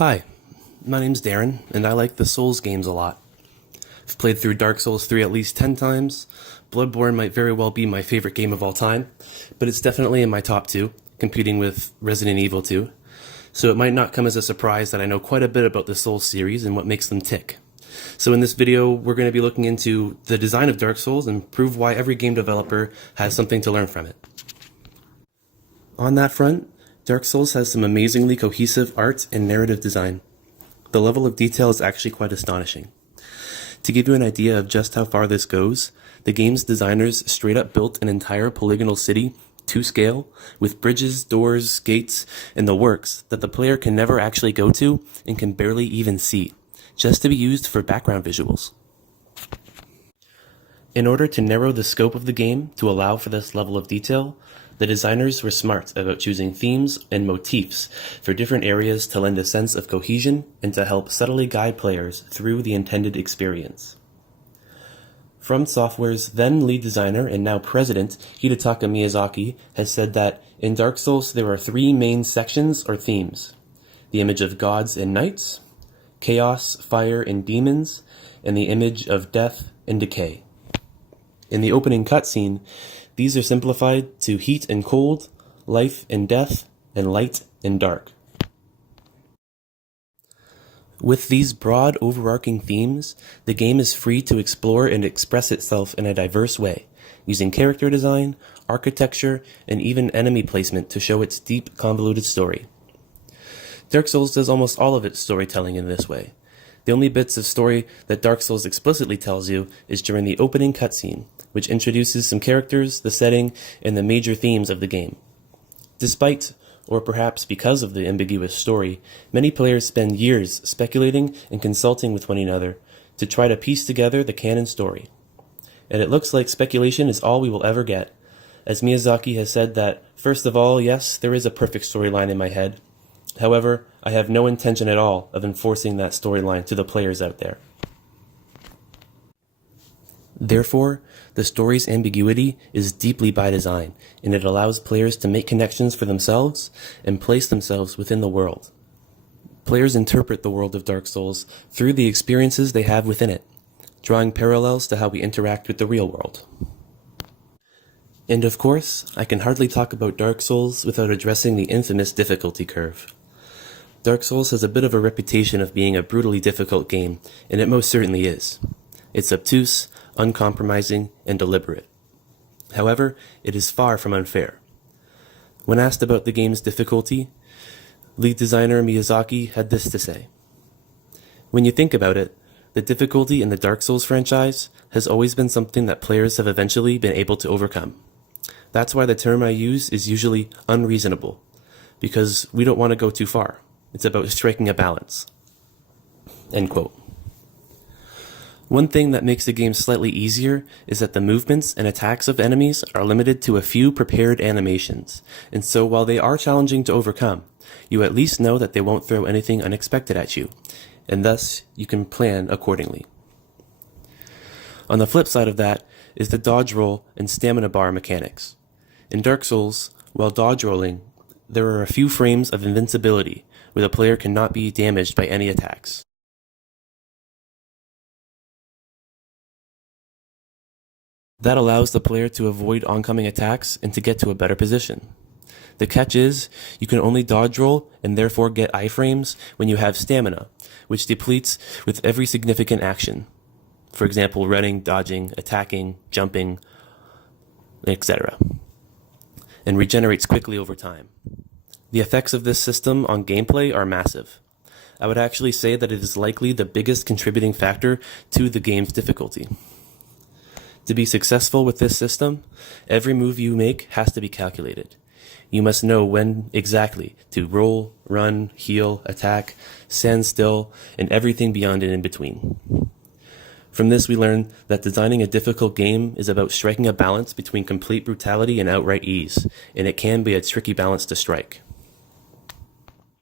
Hi, my name's Darren, and I like the Souls games a lot. I've played through Dark Souls 3 at least 10 times. Bloodborne might very well be my favorite game of all time, but it's definitely in my top 2, competing with Resident Evil 2. So it might not come as a surprise that I know quite a bit about the Souls series and what makes them tick. So in this video, we're going to be looking into the design of Dark Souls and prove why every game developer has something to learn from it. On that front, Dark Souls has some amazingly cohesive art and narrative design. The level of detail is actually quite astonishing. To give you an idea of just how far this goes, the game's designers straight up built an entire polygonal city to scale, with bridges, doors, gates, and the works that the player can never actually go to and can barely even see, just to be used for background visuals. In order to narrow the scope of the game to allow for this level of detail, the designers were smart about choosing themes and motifs for different areas to lend a sense of cohesion and to help subtly guide players through the intended experience. From Software's then lead designer and now president, Hidetaka Miyazaki, has said that in Dark Souls there are 3 main sections or themes: the image of gods and knights, chaos, fire, and demons, and the image of death and decay. In the opening cutscene, these are simplified to heat and cold, life and death, and light and dark. With these broad overarching themes, the game is free to explore and express itself in a diverse way, using character design, architecture, and even enemy placement to show its deep, convoluted story. Dark Souls does almost all of its storytelling in this way. The only bits of story that Dark Souls explicitly tells you is during the opening cutscene, which introduces some characters, the setting, and the major themes of the game. Despite, or perhaps because of the ambiguous story, many players spend years speculating and consulting with one another to try to piece together the canon story. And it looks like speculation is all we will ever get, as Miyazaki has said that, first of all, yes, there is a perfect storyline in my head. However, I have no intention at all of enforcing that storyline to the players out there. Therefore, the story's ambiguity is deeply by design, and it allows players to make connections for themselves and place themselves within the world. Players interpret the world of Dark Souls through the experiences they have within it, drawing parallels to how we interact with the real world. And of course, I can hardly talk about Dark Souls without addressing the infamous difficulty curve. Dark Souls has a bit of a reputation of being a brutally difficult game, and it most certainly is. It's obtuse, uncompromising, and deliberate. However, it is far from unfair. When asked about the game's difficulty, lead designer Miyazaki had this to say: "When you think about it, the difficulty in the Dark Souls franchise has always been something that players have eventually been able to overcome. That's why the term I use is usually unreasonable, because we don't want to go too far. It's about striking a balance." End quote. One thing that makes the game slightly easier is that the movements and attacks of enemies are limited to a few prepared animations, and so while they are challenging to overcome, you at least know that they won't throw anything unexpected at you, and thus you can plan accordingly. On the flip side of that is the dodge roll and stamina bar mechanics. In Dark Souls, while dodge rolling, there are a few frames of invincibility where the player cannot be damaged by any attacks. That allows the player to avoid oncoming attacks and to get to a better position. The catch is, you can only dodge roll and therefore get iframes when you have stamina, which depletes with every significant action. For example, running, dodging, attacking, jumping, etc. And regenerates quickly over time. The effects of this system on gameplay are massive. I would actually say that it is likely the biggest contributing factor to the game's difficulty. To be successful with this system, every move you make has to be calculated. You must know when exactly to roll, run, heal, attack, stand still, and everything beyond and in between. From this we learn that designing a difficult game is about striking a balance between complete brutality and outright ease, and it can be a tricky balance to strike.